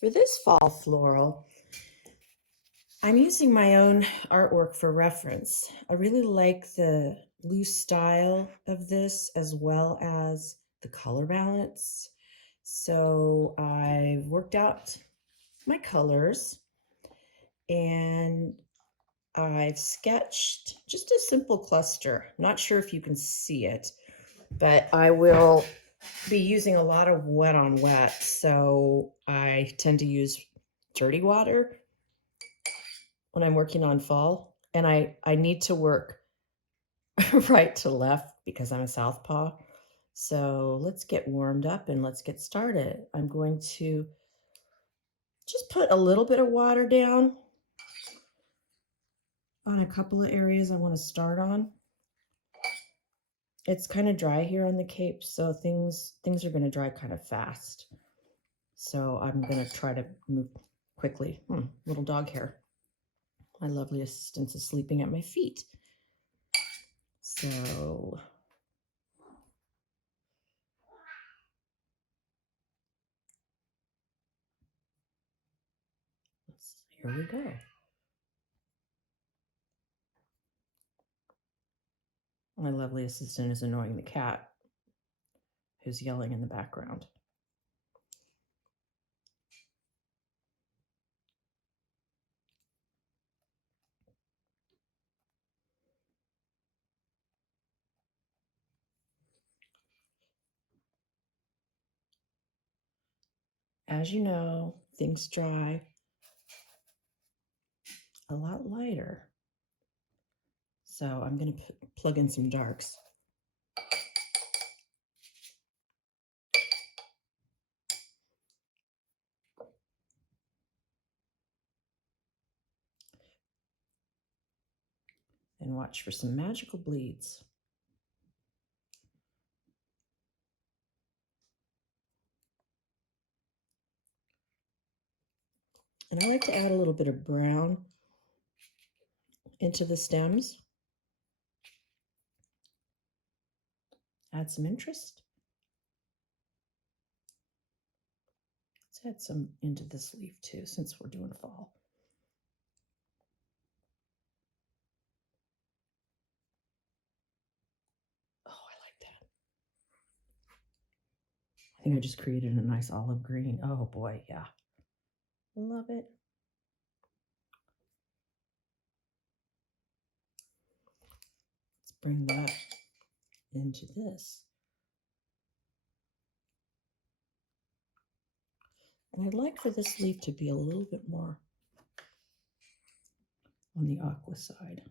For this fall floral, I'm using my own artwork for reference. I really like the loose style of this as well as the color balance. So I've worked out my colors and I've sketched just a simple cluster. Not sure if you can see it, but I will be using a lot of wet on wet. So I tend to use dirty water when I'm working on fall. And I need to work right to left because I'm a southpaw. So let's get warmed up and let's get started. I'm going to just put a little bit of water down on a couple of areas I want to start on. It's kind of dry here on the Cape, so things are going to dry kind of fast. So I'm going to try to move quickly. Little dog hair. My lovely assistant is sleeping at my feet. So here we go. My lovely assistant is annoying the cat who's yelling in the background. As you know, things dry a lot lighter. So I'm going to plug in some darks. And watch for some magical bleeds. And I like to add a little bit of brown into the stems. Add some interest. Let's add some into this leaf too, since we're doing fall. Oh, I like that. I think I just created a nice olive green. Oh boy, yeah. Love it. Let's bring that into this. And I'd like for this leaf to be a little bit more on the aqua side.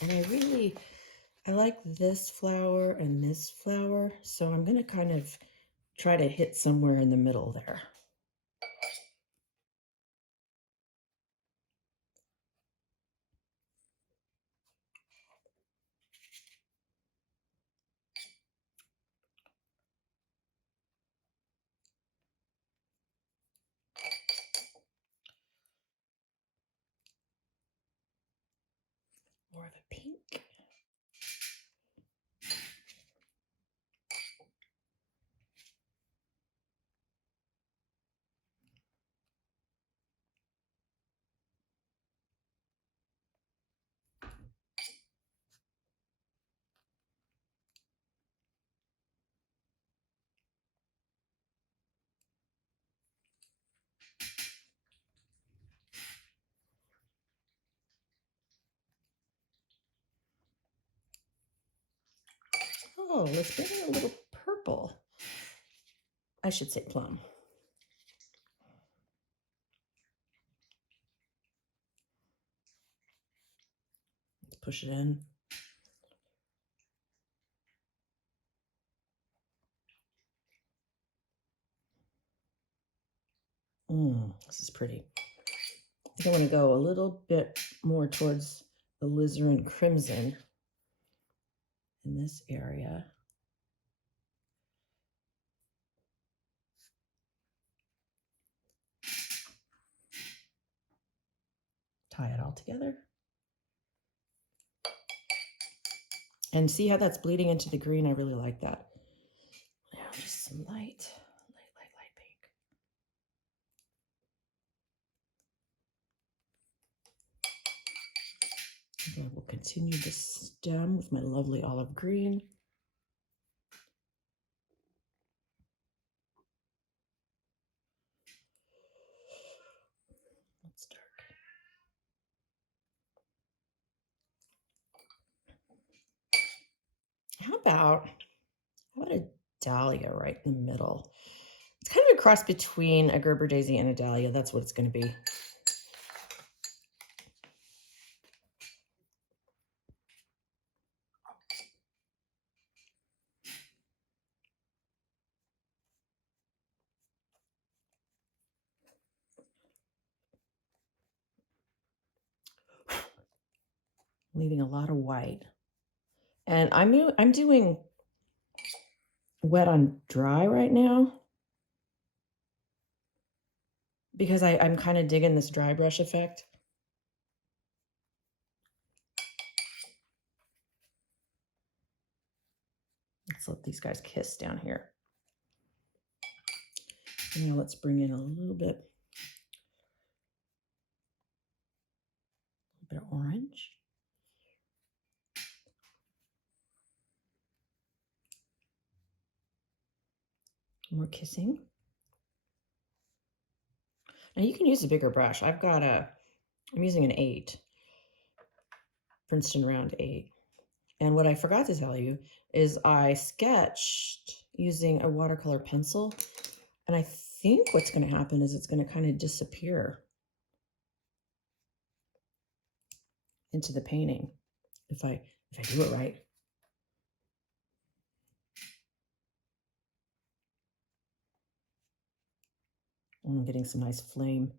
And I like this flower and this flower, so I'm going to kind of try to hit somewhere in the middle there. More of a pink. Oh, let's bring in a little purple. I should say plum. Let's push it in. This is pretty. I think I want to go a little bit more towards the alizarin crimson in this area. tie it all together. And see how that's bleeding into the green? I really like that. Now just some light pink. And I will continue the stem with my lovely olive green. That's dark. How about a dahlia right in the middle? It's kind of a cross between a Gerber daisy and a dahlia. That's what it's going to be. Leaving a lot of white. And I'm doing wet on dry right now because I'm kind of digging this dry brush effect. Let's let these guys kiss down here. Now let's bring in a little bit of orange. More kissing. Now you can use a bigger brush. I'm using an 8, Princeton round 8. And what I forgot to tell you is I sketched using a watercolor pencil. And I think what's going to happen is it's going to kind of disappear into the painting if I do it right. I'm getting some nice flame.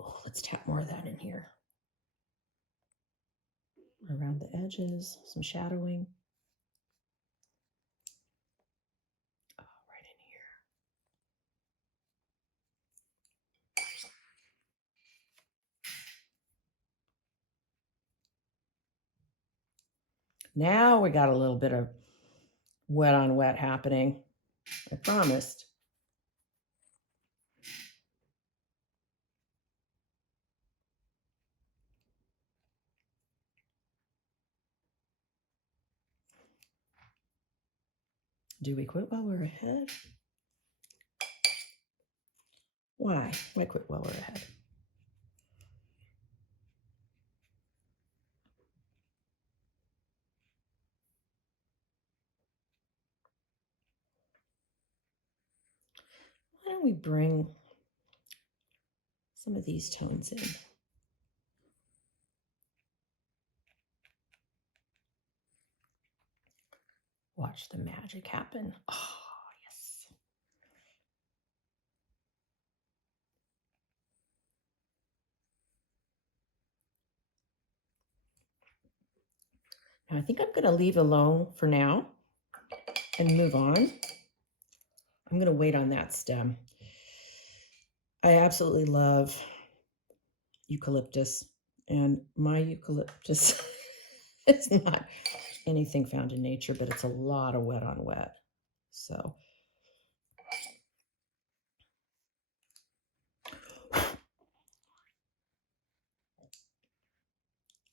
Oh, let's tap more of that in here. Around the edges, some shadowing. Oh, right in here. Now we got a little bit of wet on wet happening. I promised. Do we quit while we're ahead? Why? Why quit while we're ahead? Why don't we bring some of these tones in? Watch the magic happen. Oh, yes. Now, I think I'm going to leave alone for now and move on. I'm going to wait on that stem. I absolutely love eucalyptus, and my eucalyptus it's not anything found in nature, but it's a lot of wet on wet. So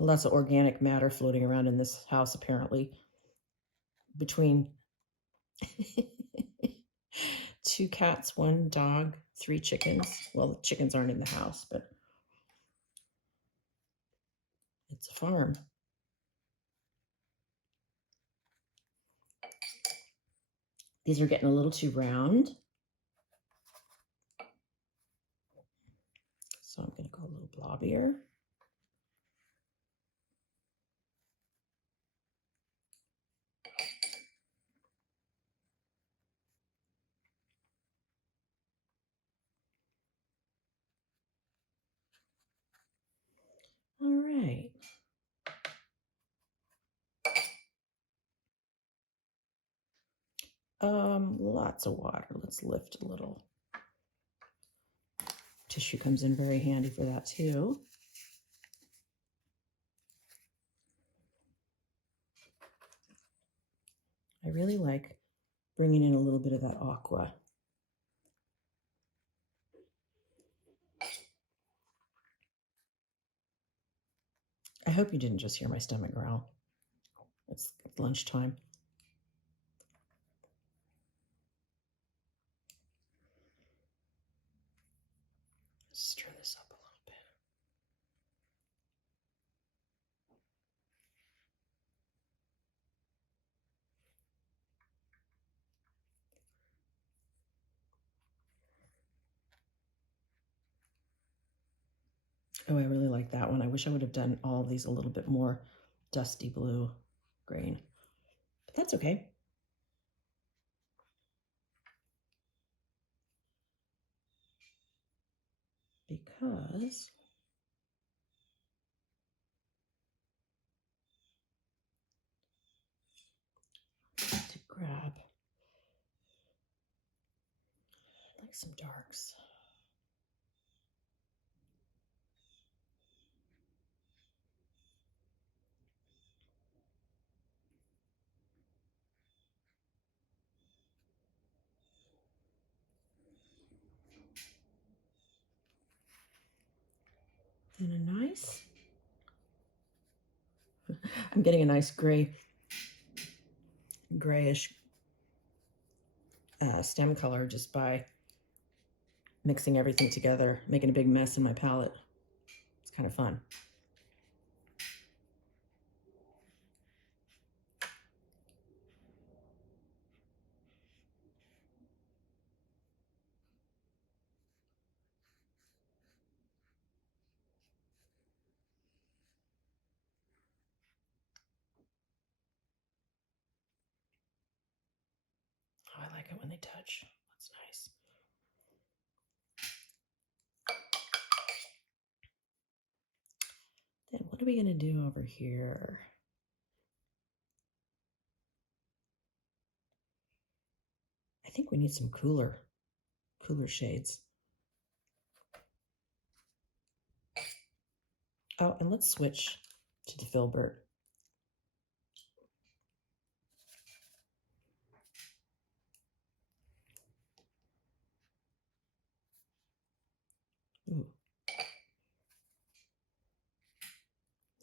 lots of organic matter floating around in this house, apparently, between 2 cats, 1 dog, 3 chickens. Well, the chickens aren't in the house, but it's a farm. These are getting a little too round. So I'm going to go a little blobbier. All right. Lots of water. Let's lift a little. Tissue comes in very handy for that too. I really like bringing in a little bit of that aqua. I hope you didn't just hear my stomach growl. It's lunchtime. Stir this up a little bit. Oh, I really like that one. I wish I would have done all of these a little bit more dusty blue grain, but that's okay. Because to grab like some darks. And a nice, I'm getting a nice grayish stem color just by mixing everything together, making a big mess in my palette. It's kind of fun. Oh, I like it when they touch. That's nice. Then what are we going to do over here? I think we need some cooler shades. Oh, and let's switch to the filbert. Ooh.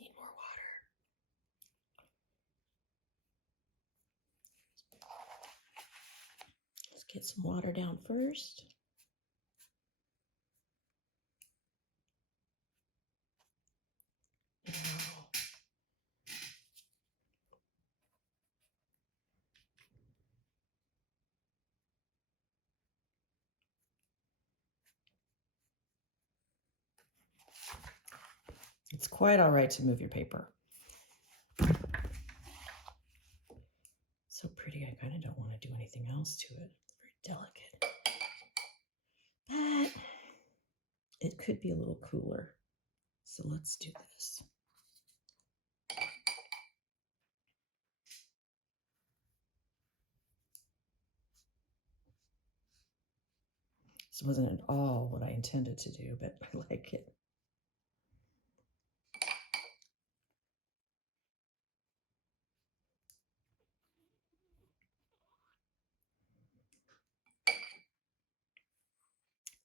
Need more water. Let's get some water down first. Now, it's quite all right to move your paper. So pretty, I kind of don't want to do anything else to it. It's very delicate. But it could be a little cooler. So let's do this. This wasn't at all what I intended to do, but I like it.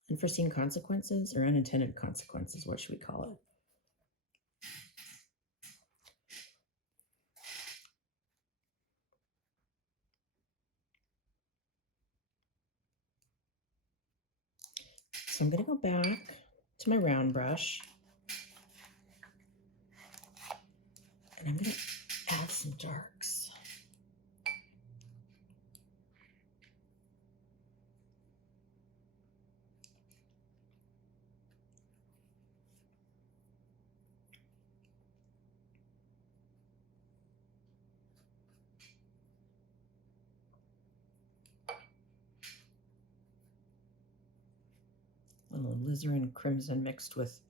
Unforeseen consequences or unintended consequences, what should we call it? So I'm going to go back to my round brush and I'm going to add some darks. A little alizarin crimson mixed with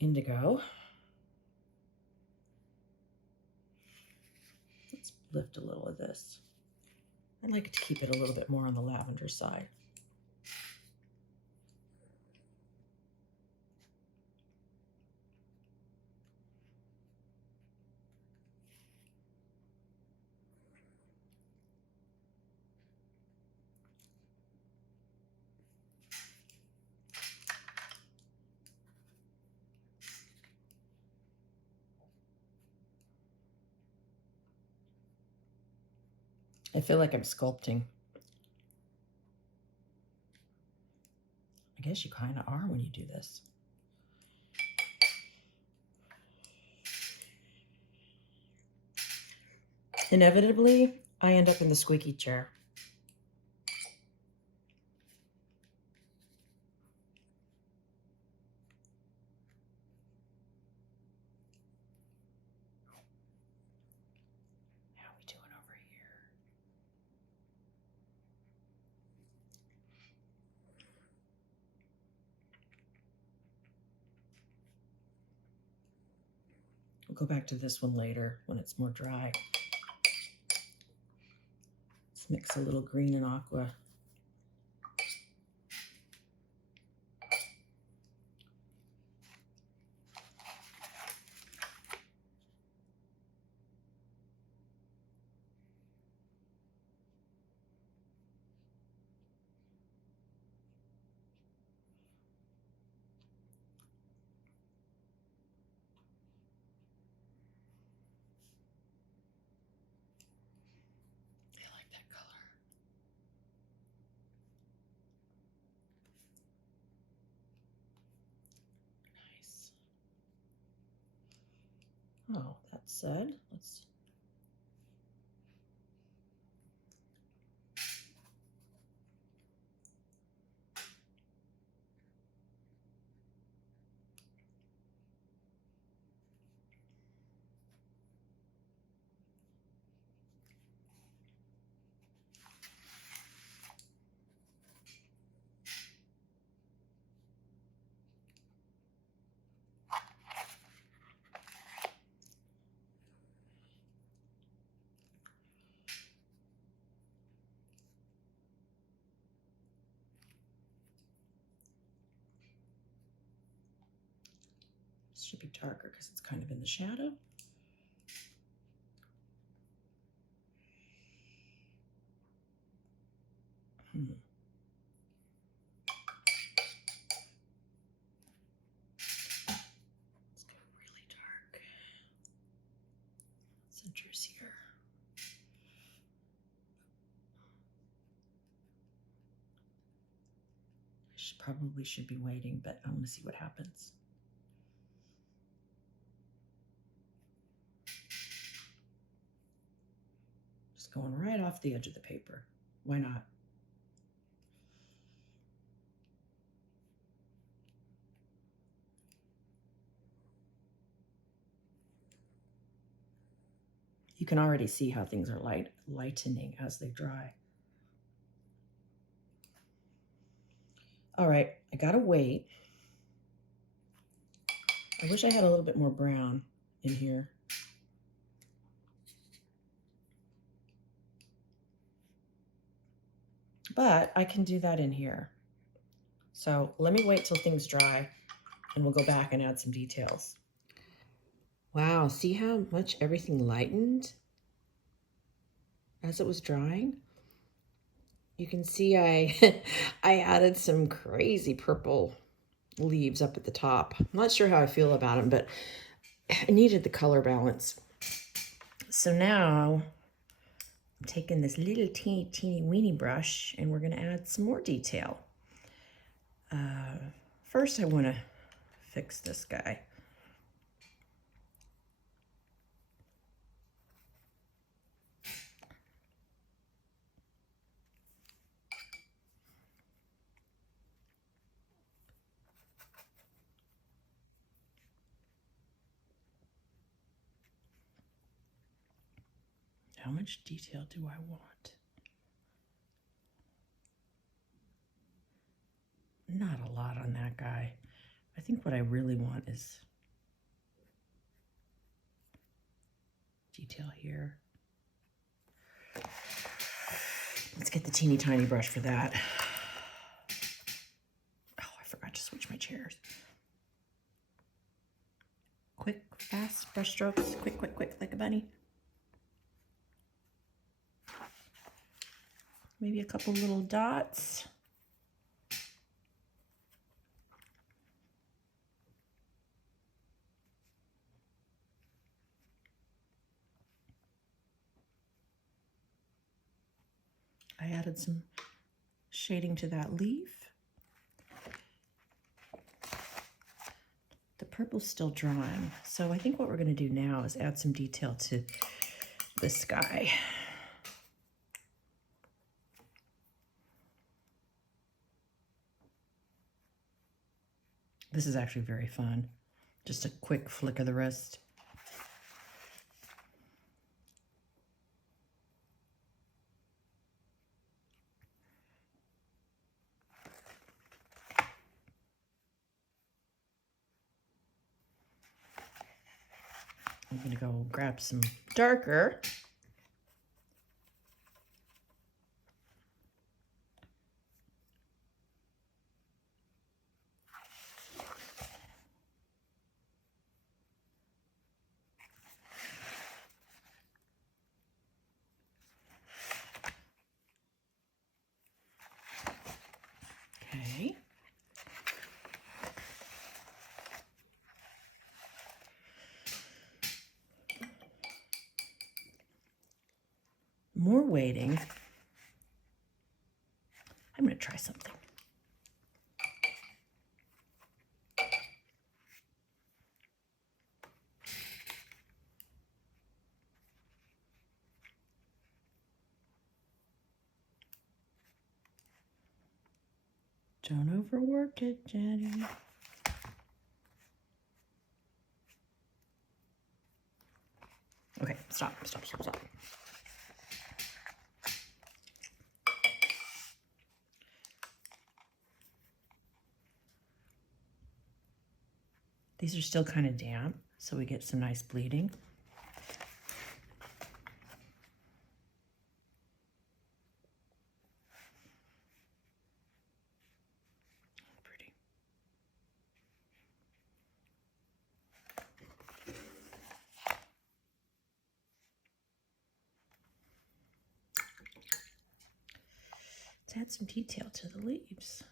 indigo. Let's lift a little of this. I like to keep it a little bit more on the lavender side. I feel like I'm sculpting. I guess you kind of are when you do this. Inevitably, I end up in the squeaky chair. How are we doing over here? We'll go back to this one later when it's more dry. Let's mix a little green and aqua. I like that color. Nice. Oh, that said, let's this should be darker because it's kind of in the shadow. Let's go really dark. Centers here. Probably should be waiting, but I'm gonna see what happens. Just going right off the edge of the paper. Why not? You can already see how things are lightening as they dry. All right, I gotta wait. I wish I had a little bit more brown in here. But I can do that in here. So let me wait till things dry and we'll go back and add some details. Wow, see how much everything lightened as it was drying? You can see I I added some crazy purple leaves up at the top. I'm not sure how I feel about them, but I needed the color balance. So now I'm taking this little teeny weeny brush and we're gonna add some more detail. First I wanna fix this guy. How much detail do I want? Not a lot on that guy. I think what I really want is detail here. Let's get the teeny tiny brush for that. Oh, I forgot to switch my chairs. Quick, fast brush strokes. Quick, quick, quick, like a bunny. Maybe a couple little dots. I added some shading to that leaf. The purple's still drying, so I think what we're going to do now is add some detail to the sky. This is actually very fun. Just a quick flick of the wrist. I'm going to go grab some darker. Okay. More waiting. I'm going to try something. Don't overwork it, Jenny. Okay, stop. These are still kind of damp, so we get some nice bleeding. Pretty. Let's add some detail to the leaves.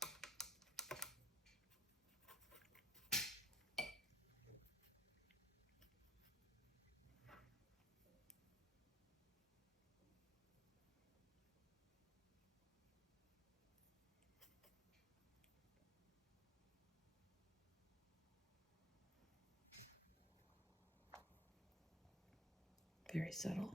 Very subtle.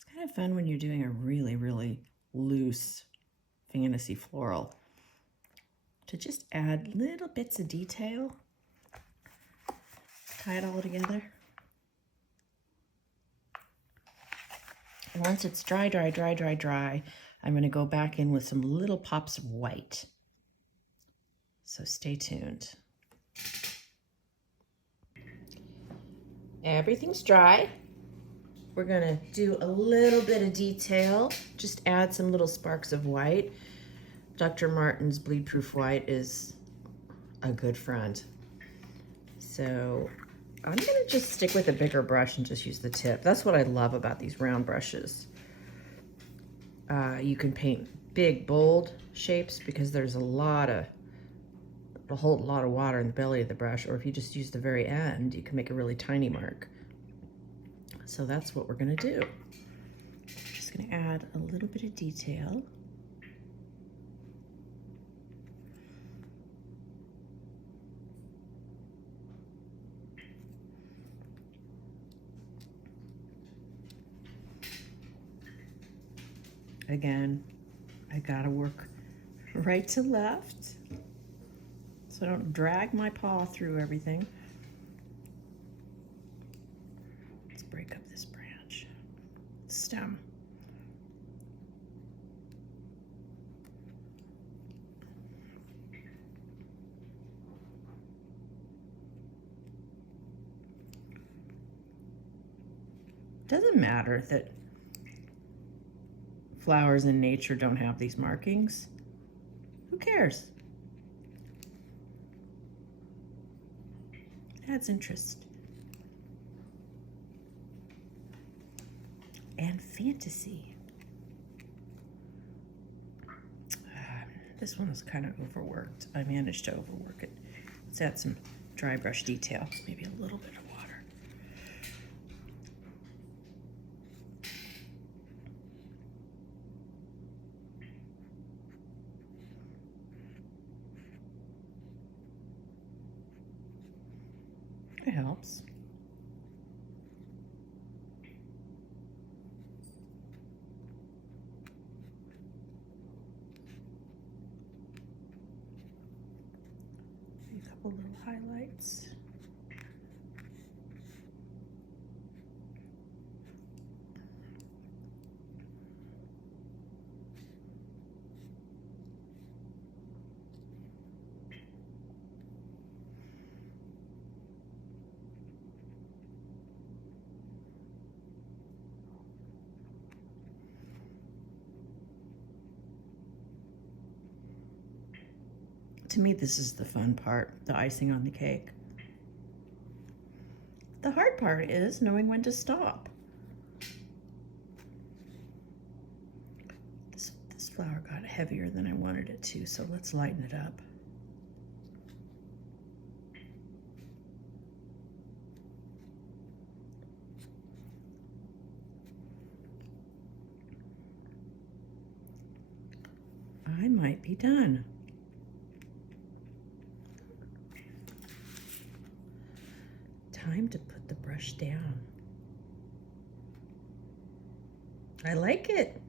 It's kind of fun when you're doing a really, really loose fantasy floral to just add little bits of detail, tie it all together. And once it's dry, I'm going to go back in with some little pops of white. So stay tuned. Everything's dry. We're going to do a little bit of detail, just add some little sparks of white. Dr. Martin's Bleed Proof White is a good friend. So I'm going to just stick with a bigger brush and just use the tip. That's what I love about these round brushes. You can paint big, bold shapes because there's a whole lot of water in the belly of the brush, or if you just use the very end, you can make a really tiny mark. So that's what we're going to do. Just going to add a little bit of detail. Again, I gotta work right to left so I don't drag my paw through everything. Let's break up this branch, stem. Doesn't matter that flowers in nature don't have these markings. Who cares? Adds interest. And fantasy. This one was kind of overworked. I managed to overwork it. Let's add some dry brush detail, maybe a little bit of water. It helps. A couple little highlights. To me, this is the fun part, the icing on the cake. The hard part is knowing when to stop. This flower got heavier than I wanted it to, so let's lighten it up. I might be done. Time to put the brush down. I like it.